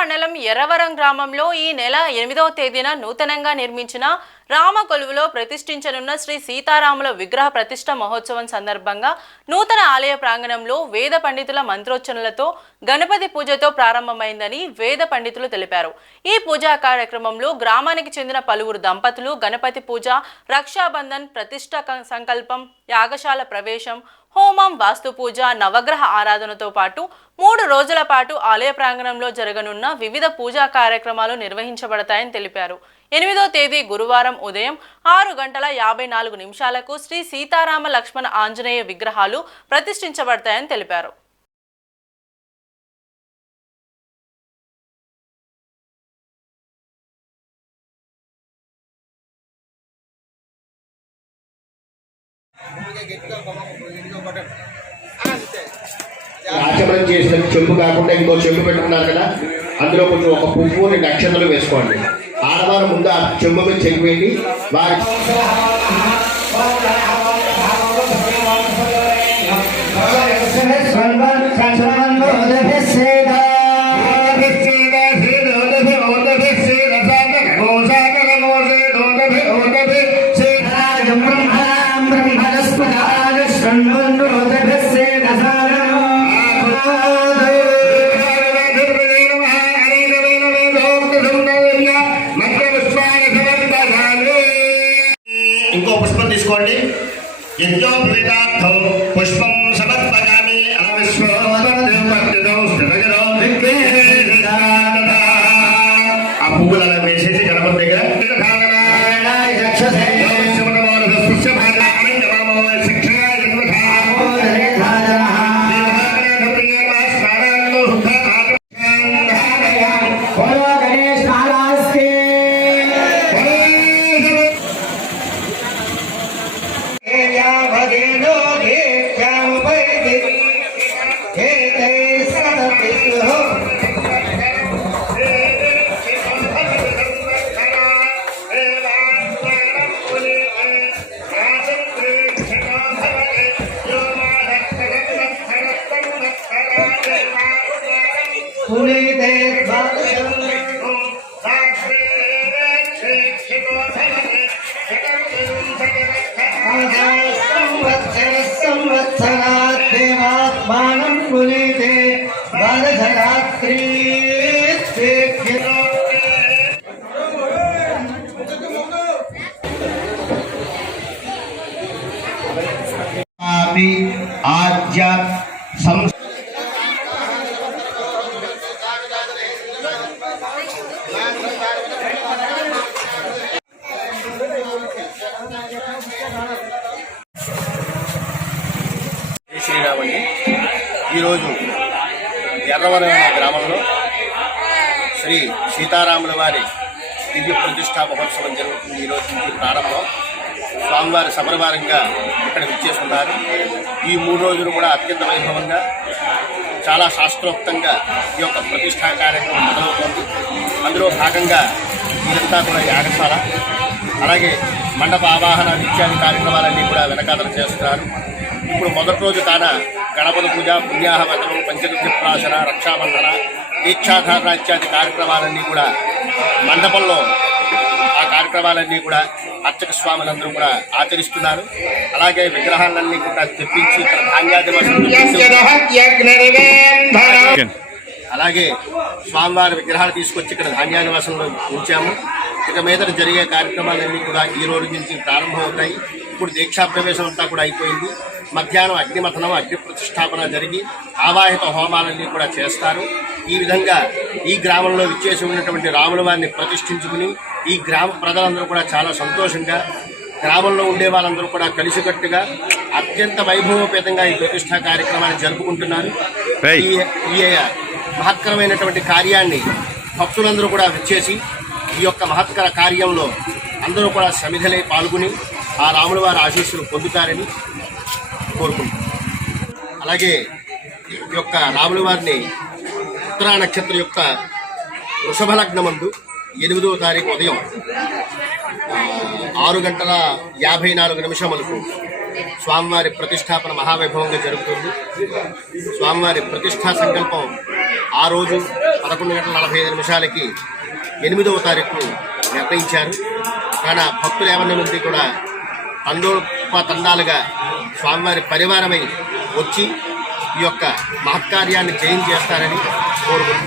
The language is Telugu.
మండలం ఎర్రవరం గ్రామంలో ఈ నెల 8వ తేదీన నూతనంగా నిర్మించిన రామ కొలువులో ప్రతిష్ఠించనున్న శ్రీ సీతారాముల విగ్రహ ప్రతిష్ఠ మహోత్సవం సందర్భంగా నూతన ఆలయ ప్రాంగణంలో వేద పండితుల మంత్రోచ్చరణలతో గణపతి పూజతో ప్రారంభమైందని వేద పండితులు తెలిపారు. ఈ పూజా కార్యక్రమంలో గ్రామానికి చెందిన పలువురు దంపతులు గణపతి పూజ, రక్షాబంధన్, ప్రతిష్ఠ సంకల్పం, యాగశాల ప్రవేశం, హోమం, వాస్తు పూజ, నవగ్రహ ఆరాధనతో పాటు 3 రోజుల పాటు ఆలయ ప్రాంగణంలో జరగనున్న వివిధ పూజా కార్యక్రమాలు నిర్వహించబడతాయని తెలిపారు. 8వ తేదీ గురువారం ఉదయం 6:54 శ్రీ సీతారామ లక్ష్మణ ఆంజనేయ విగ్రహాలు ప్రతిష్ఠించబడతాయని తెలిపారు. ఆచమనం చేసిన చెంబు కాకుండా ఇంకో చెంబు పెట్టుకున్నారు కదా, అందులో కొంచెం ఒక పువ్వు 2 అక్షతలు వేసుకోండి. ఆడవారు ముందు ఆ చెంబు మీద చెంగిపోయింది వారి ఇంకో పుష్పం తీసుకోండి. యజ్ఞోపవీతార్థం పుష్పం సమర్పయామి. ఆ పువ్వులు అలా వేసేసి గణపతి దగ్గర ఆద్య శ్రీరామండి. ఈరోజు ఎర్రవరం గ్రామంలో శ్రీ సీతారాముల వారి దివ్య ప్రతిష్టా మహోత్సవం జరుగుతుంది. ఈరోజు నుంచి ప్రారంభం. స్వామివారి సమరవారంగా ఇక్కడ విచ్చేస్తున్నారు. ఈ 3 రోజులు కూడా అత్యంత వైభవంగా చాలా శాస్త్రోక్తంగా ఈ యొక్క ప్రతిష్టా కార్యక్రమం మొదలవుతోంది. అందులో భాగంగా ఇదంతా కూడా యాగశాల, అలాగే మండప ఆవాహన ఇత్యాది కార్యక్రమాలన్నీ కూడా వెనకాతలు చేస్తున్నారు. ఇప్పుడు మొదటి రోజు కాన గణపతి పూజ, పుణ్యాహవచనం, పంచగవ్య ప్రాశన, రక్షాబంధన, దీక్షాధారణ ఇత్యాది కార్యక్రమాలన్నీ కూడా మండపంలో ఆ కార్యక్రమాలన్నీ కూడా అర్చక స్వాములందరూ కూడా ఆచరిస్తున్నారు. అలాగే విగ్రహాలన్నీ కూడా తెప్పించి ఇక్కడ ధాన్యాది అలాగే స్వామివారి విగ్రహాలు తీసుకొచ్చి ఇక్కడ ధాన్యానివాసంలో ఉంచాము. ఇక మీద జరిగే కార్యక్రమాలన్నీ కూడా ఈ రోజు నుంచి ప్రారంభమవుతాయి. ఇప్పుడు దీక్షా ప్రవేశం అంతా కూడా అయిపోయింది. మధ్యాహ్నం అగ్నిమథనం, అగ్ని ప్రతిష్టాపన జరిగి ఆవాహిత హోమాలన్నీ కూడా చేస్తారు. ఈ విధంగా ఈ గ్రామంలో విచ్చేసి ఉన్నటువంటి రాముల వారిని ప్రతిష్ఠించుకుని ఈ గ్రామ ప్రజలందరూ కూడా చాలా సంతోషంగా, గ్రామంలో ఉండే వాళ్ళందరూ కూడా కలిసికట్టుగా అత్యంత వైభవోపేతంగా ఈ ప్రతిష్టా కార్యక్రమాన్ని జరుపుకుంటున్నారు. ఈ మహత్కరమైనటువంటి కార్యాన్ని భక్తులందరూ కూడా విచ్చేసి ఈ యొక్క మహత్కర కార్యంలో అందరూ కూడా సమిధలై పాల్గొని ఆ రాముల వారి ఆశీస్సులు పొందుతారని కోరుకుంటున్నాం. అలాగే ఈ యొక్క రాముల వారిని ఉత్తరా నక్షత్రం యొక్క వృషభ లగ్నమందు 8వ తారీఖు ఉదయం 6:54 స్వామివారి ప్రతిష్టాపన మహావైభవంగా జరుగుతుంది. స్వామివారి ప్రతిష్టా సంకల్పం ఆ రోజు 11:45 8వ తారీఖు నిర్ణయించారు. కానీ భక్తులు ఎవరి మంది కూడా తండాలుగా స్వామివారి పరివారమై వచ్చి ఈ యొక్క మహత్కార్యాన్ని జయం చేస్తారని కోరుకుంటున్నాను.